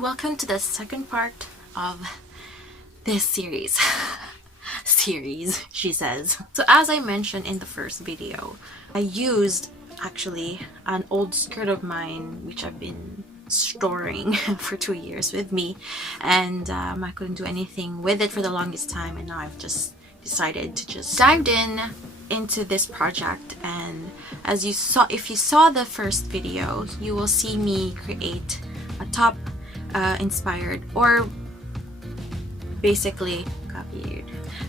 welcome to the second part of this series. She says. So as I mentioned in the first video, I used actually an old skirt of mine which I've been storing for 2 years with me, and I couldn't do anything with it for the longest time, and now I've just decided to just dive into this project. And as you saw, if you saw the first video, you will see me create a top inspired, or basically copied,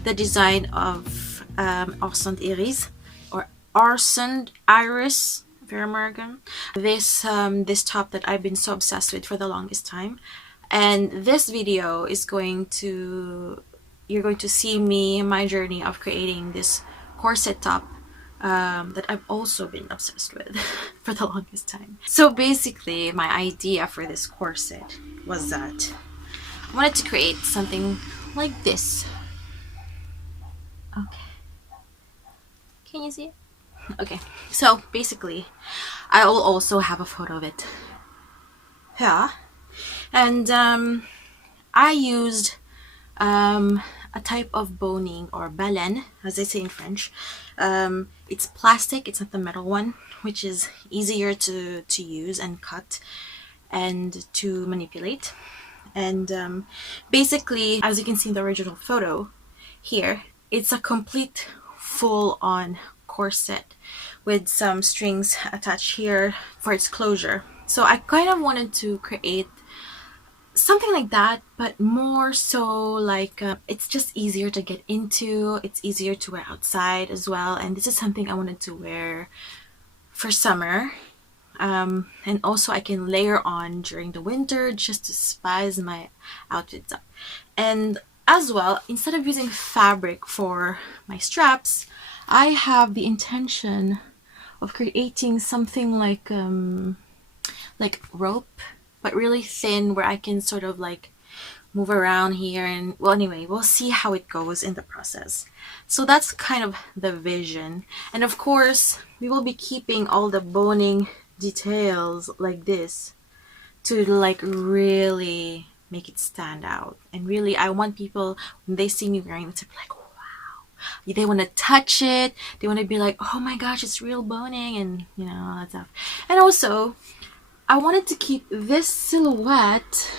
the design of Orsond Iris, or Orsond Iris, very American. This top that I've been so obsessed with for the longest time. And this video is you're going to see my journey of creating this corset top that I've also been obsessed with for the longest time. So basically, my idea for this corset was that I wanted to create something like this. Okay. Can you see it? Okay. So basically, I will also have a photo of it. Yeah. And I used a type of boning, or baleine, as they say in French. It's plastic, it's not the metal one, which is easier to use and cut and to manipulate. And basically, as you can see in the original photo here, it's a complete full-on corset with some strings attached here for its closure. So I kind of wanted to create something like that, but more so like it's just easier to get into, it's easier to wear outside as well, and this is something I wanted to wear for summer, and also I can layer on during the winter just to spice my outfits up. And as well, instead of using fabric for my straps, I have the intention of creating something like rope, but really thin, where I can sort of like move around here. And well, anyway, we'll see how it goes in the process. So that's kind of the vision. And of course, we will be keeping all the boning details like this to like really make it stand out. And really, I want people, when they see me wearing it, to be like, wow. They want to touch it. They want to be like, oh my gosh, it's real boning, and you know, all that stuff. And also, I wanted to keep this silhouette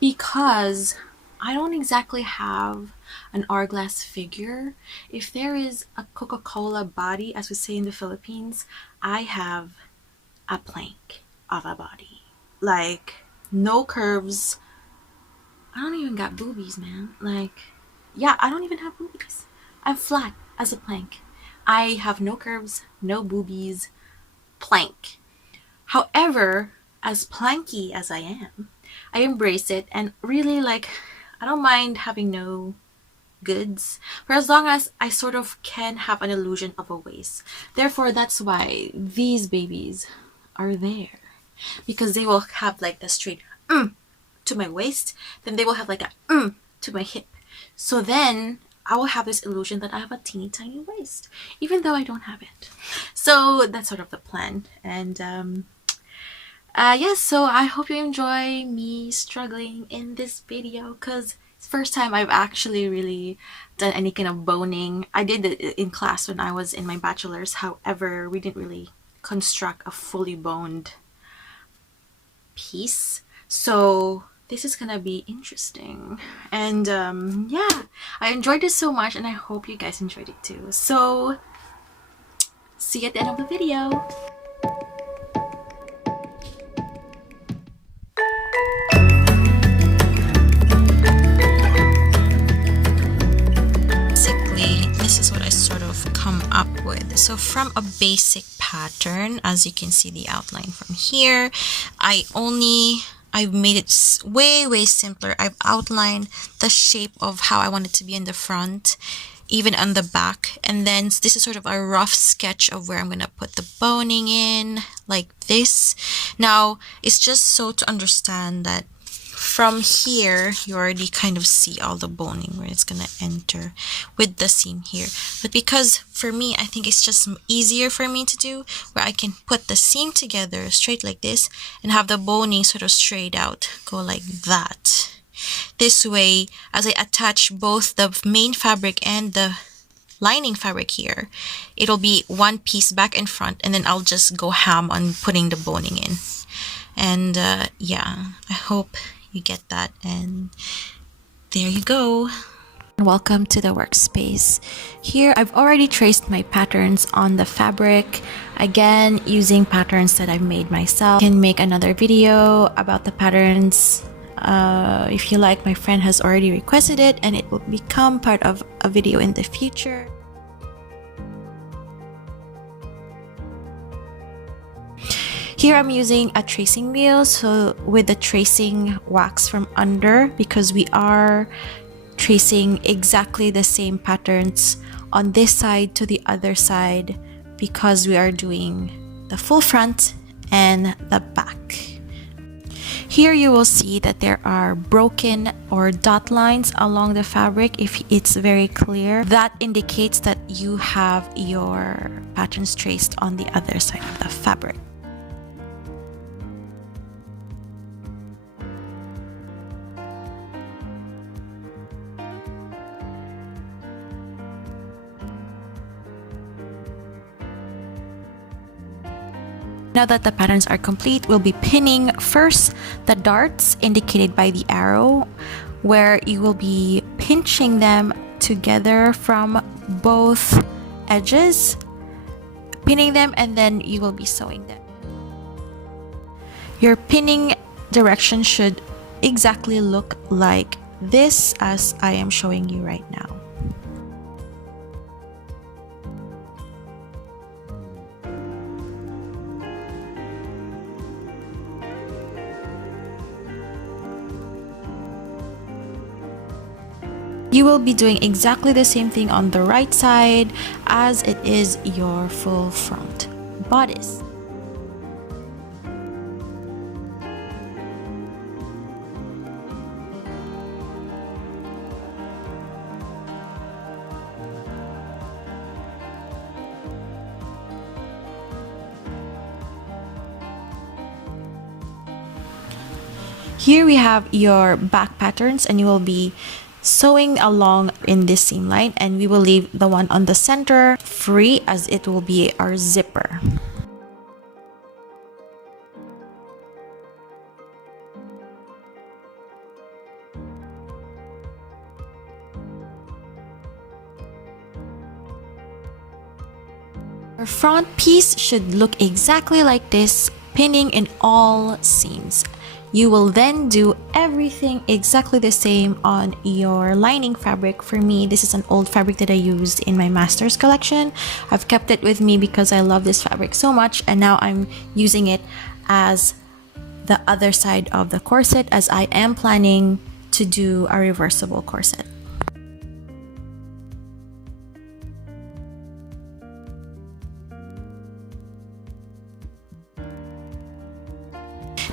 because I don't exactly have an hourglass figure. If there is a Coca-Cola body, as we say in the Philippines, I have a plank of a body. Like, no curves. I don't even got boobies, man. Like, yeah, I don't even have boobies. I'm flat as a plank. I have no curves, no boobies, plank. However, as planky as I am, I embrace it, and really, like, I don't mind having no goods for as long as I sort of can have an illusion of a waist. Therefore, that's why these babies are there, because they will have like the straight to my waist, then they will have like a to my hip. So then I will have this illusion that I have a teeny tiny waist, even though I don't have it. So that's sort of the plan. And yes, so I hope you enjoy me struggling in this video, because it's the first time I've actually really done any kind of boning. I did it in class when I was in my bachelor's. However, we didn't really construct a fully boned piece. So this is gonna be interesting. And yeah, I enjoyed this so much, and I hope you guys enjoyed it too. So see you at the end of the video. This is what I sort of come up with. So from a basic pattern, as you can see the outline from here, I've made it way simpler. I've outlined the shape of how I want it to be in the front, even on the back, and then this is sort of a rough sketch of where I'm gonna put the boning in, like this. Now it's just so to understand that from here, you already kind of see all the boning where it's gonna enter with the seam here. But because for me, I think it's just easier for me to do, where I can put the seam together straight like this and have the boning sort of straight out, go like that. This way, as I attach both the main fabric and the lining fabric here, it'll be one piece back and front, and then I'll just go ham on putting the boning in. And yeah, I hope you get that. And there you go. Welcome to the workspace. Here I've already traced my patterns on the fabric, again using patterns that I've made myself. I can make another video about the patterns if you like. My friend has already requested it, and it will become part of a video in the future. Here I'm using a tracing wheel, so with the tracing wax from under, because we are tracing exactly the same patterns on this side to the other side, because we are doing the full front and the back. Here you will see that there are broken or dot lines along the fabric. If it's very clear, that indicates that you have your patterns traced on the other side of the fabric. Now that the patterns are complete, we'll be pinning first the darts indicated by the arrow, where you will be pinching them together from both edges, pinning them, and then you will be sewing them. Your pinning direction should exactly look like this, as I am showing you right now. You will be doing exactly the same thing on the right side, as it is your full front bodice. Here we have your back patterns, and you will be sewing along in this seam line, and we will leave the one on the center free, as it will be our zipper. Our front piece should look exactly like this, pinning in all seams. You will then do everything exactly the same on your lining fabric. For me, this is an old fabric that I used in my master's collection. I've kept it with me because I love this fabric so much, and now I'm using it as the other side of the corset, as I am planning to do a reversible corset.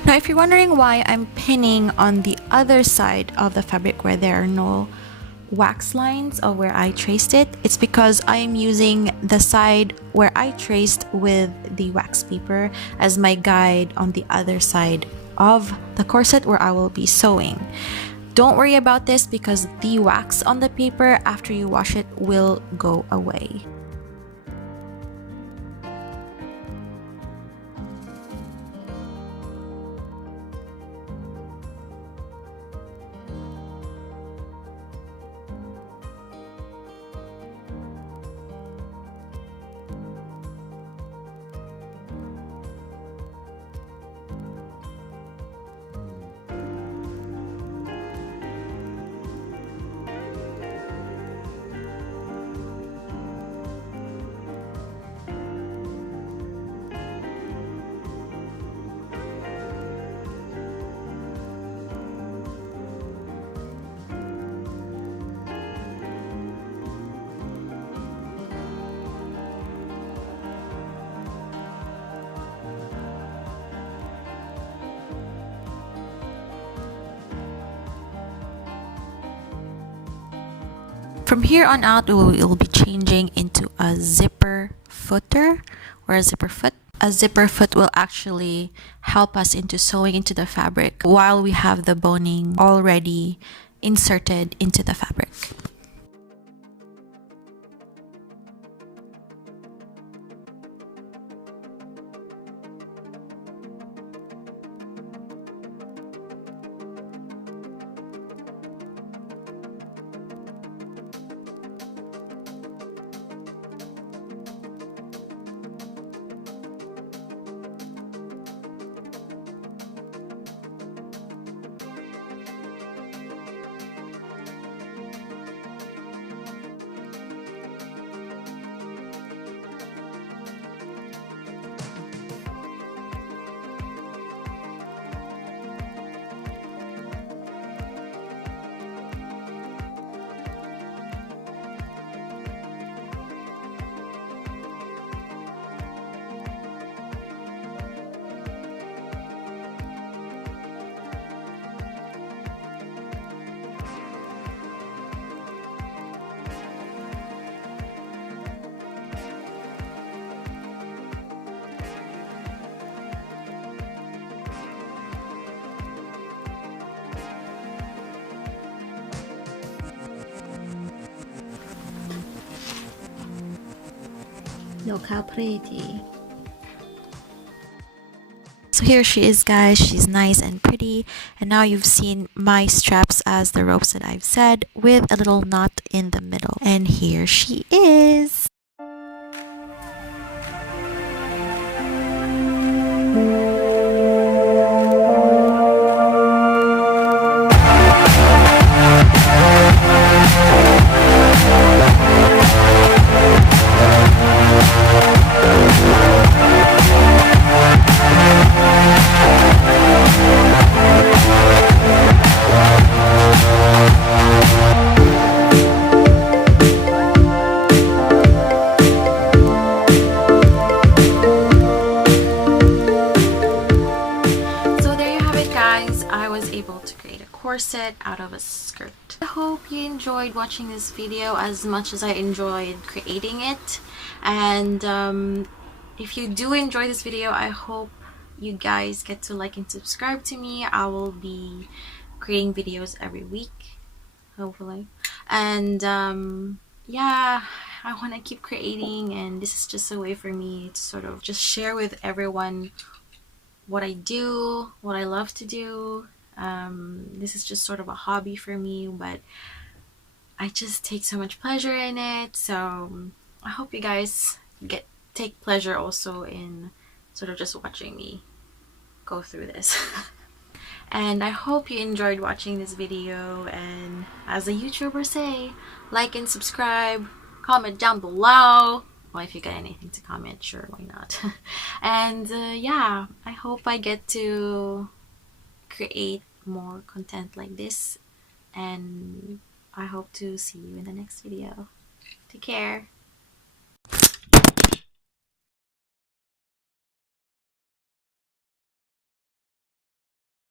Now, if you're wondering why I'm pinning on the other side of the fabric where there are no wax lines or where I traced it, it's because I am using the side where I traced with the wax paper as my guide on the other side of the corset where I will be sewing. Don't worry about this, because the wax on the paper after you wash it will go away. From here on out, we will be changing into a zipper footer or a zipper foot. A zipper foot will actually help us into sewing into the fabric while we have the boning already inserted into the fabric. Look how pretty. So here she is, guys. She's nice and pretty. And now you've seen my straps as the ropes that I've said, with a little knot in the middle. And here she is. Corset out of a skirt. I hope you enjoyed watching this video as much as I enjoyed creating it, and if you do enjoy this video, I hope you guys get to like and subscribe to me. I will be creating videos every week, hopefully, and yeah, I want to keep creating, and this is just a way for me to sort of just share with everyone what I do, what I love to do. This is just sort of a hobby for me, but I just take so much pleasure in it, so I hope you guys take pleasure also in sort of just watching me go through this. And I hope you enjoyed watching this video, and as a YouTuber say, like and subscribe, comment down below. Well, if you got anything to comment, sure, why not? And yeah, I hope I get to create more content like this, and I hope to see you in the next video. Take care.